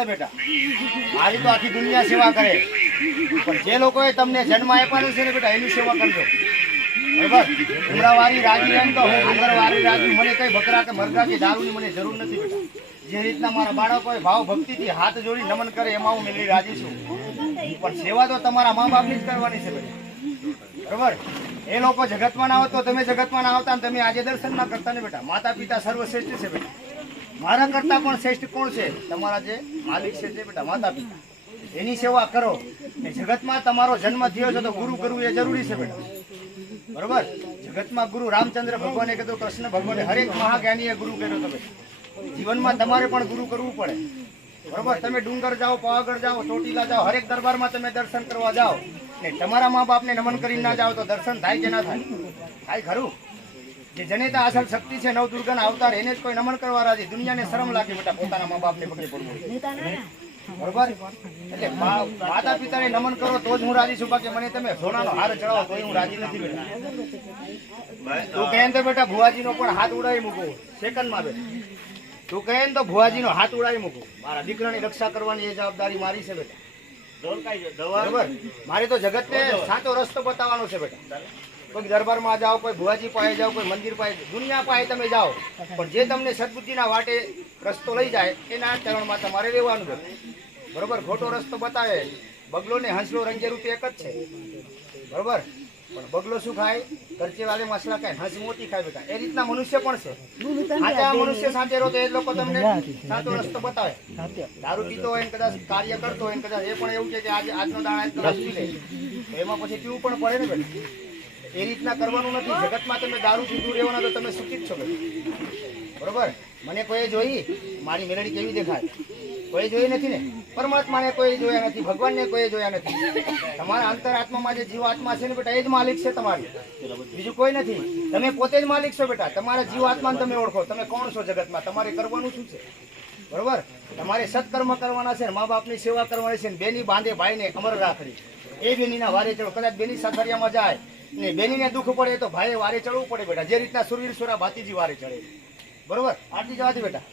ને બેટા, મારી તો આખી દુનિયા સેવા કરે, પણ જે લોકોએ તમને જન્મ આપ્યો છે ને બેટા એની સેવા કરજો, બરાબર? ઉમરાવાળી રાજી એમ તો હું ઉમરવાળી રાજી, મને કઈ બકરા કે મરઘા કે દારૂની મને જરૂર નથી બેટા. જે રીતના મારા બાળકોએ ભાવ ભક્તિથી હાથ જોડી નમન કરે એમાં હું મેળવી રાજી છું, પણ સેવા તો તમારા મા બાપની જ કરવાની છે બેટા, બરાબર? એ લોકો જગતમાં ના આવતો, તમે જગતમાં ના આવતા, તમે આજે દર્શન ના કરતા ને બેટા. માતા પિતા સર્વશ્રેષ્ઠ છે બેટા. મારા કરતા પણ શ્રેષ્ઠ કોણ છે? તમારા જે માલિક છે તે બેટા, માતા પિતા. એની સેવા કરો. એ જગતમાં તમારો જન્મ થયો છે તો ગુરુ કરવું એ જરૂરી છે બેટા, બરોબર? જગતમાં ગુરુ રામચંદ્ર ભગવાને કીધું, કૃષ્ણ ભગવાને, હરેક મહાજ્ઞાનીએ ગુરુ કર્યો. તમે જીવનમાં તમારે પણ ગુરુ કરવું પડે, બરોબર? તમે ડુંગર જાઓ, પાવાગઢ જાઓ, ચોટીલા જાઓ, હરેક દરબારમાં તમે દર્શન કરવા જાઓ ને તમારા મા બાપને નમન કરીને ના જાઓ તો દર્શન થાય કે ના થાય? થાય ખરું? જે જનેતા અસલ શક્તિ છે, નવ દુર્ગાના અવતાર, એને જ કોઈ નમન કરવા રાજી. દુનિયાને શરમ લાગે બેટા પોતાના મા બાપને પગે પડવું, બરોબર? એટલે માતા પિતાને નમન કરો તો જ હું રાજી છું, બાકી મને તમે સોનાનો હાર ચડાવો તો હું રાજી નથી બેટા. તું કહે તો બેટા ભુવાજીનો પણ હાથ ઉડાવી મૂકો સેકન્ડમાં બેટા. તું કહે ને તો ભુવાજીનો હાથ ઉડાવી મૂકો. મારા દીકરાની રક્ષા કરવાની એ જવાબદારી મારી છે બેટા, બરોબર? મારે તો જગતને સાચો રસ્તો બતાવવાનો છે બેટા. કોઈ દરબારમાં જાઓ, કોઈ ભુવાજી પાસે જાઓ, કોઈ મંદિર પાસે, દુનિયા પાસે તમે જાઓ, પણ જે તમને સદબુદ્ધિના વાટે રસ્તો લઈ જાય એના ચરણમાં તમારે રહેવાનું બેટા, બરોબર? ખોટો રસ્તો બતાવે. બગલો ને હંસલો રંગે રૂપે એક જ છે, બરોબર? પણ બગલો શું ખાય? કરચે વાલે મસલા ખાય, હંસ મોતી ખાય બેટા. એ રીતના મનુષ્ય પણ છે. સાચા મનુષ્ય સાથે રહો તો એ લોકો તમને સાચો રસ્તો બતાવે. દારૂ પીતો હોય ને કદાચ કાર્ય કરતો હોય ને કદાચ એ પણ એવું છે કે આજે આજનો દાણા કદાચ પી લે, એમાં પછી પીવું પણ પડે ને બેટા. એ રીતના કરવાનું નથી. જગતમાં તમે દારૂ પીધું રહેવાના તો તમે સુખી જ છો બેટા, બરોબર? મને કોઈ જોઈ મારી મેલડી કેવી દેખાય? કોઈ જોઈ નથી ને. પરમાત્માને કોઈ જોયા નથી, ભગવાનને કોઈ જોયા નથી. તમારા અંતરાત્મામાં જે જીવાત્મા છે ને બેટા એ જ માલિક છે તમારી, બીજું કોઈ નથી. તમે પોતે જ માલિક છો બેટા. તમારા જીવાત્માને તમે ઓળખો, તમે કોણ છો જગતમાં, તમારે કરવાનું શું છે, બરોબર? તમારે સત્કર્મ કરવાના છે, મા બાપની સેવા કરવાની છે, બેની બાંધે ભાઈને અમર રાખડી. એ બેનીના વારે ચડો. કદાચ બેની સાસરિયામાં જાય ને બેનીને દુઃખ પડે તો ભાઈએ વારે ચડવું પડે બેટા. જે રીતના સુરવીર સુરા ભાતીજી વારે ચડે, બરોબર? આટલી જવાથી બેટા.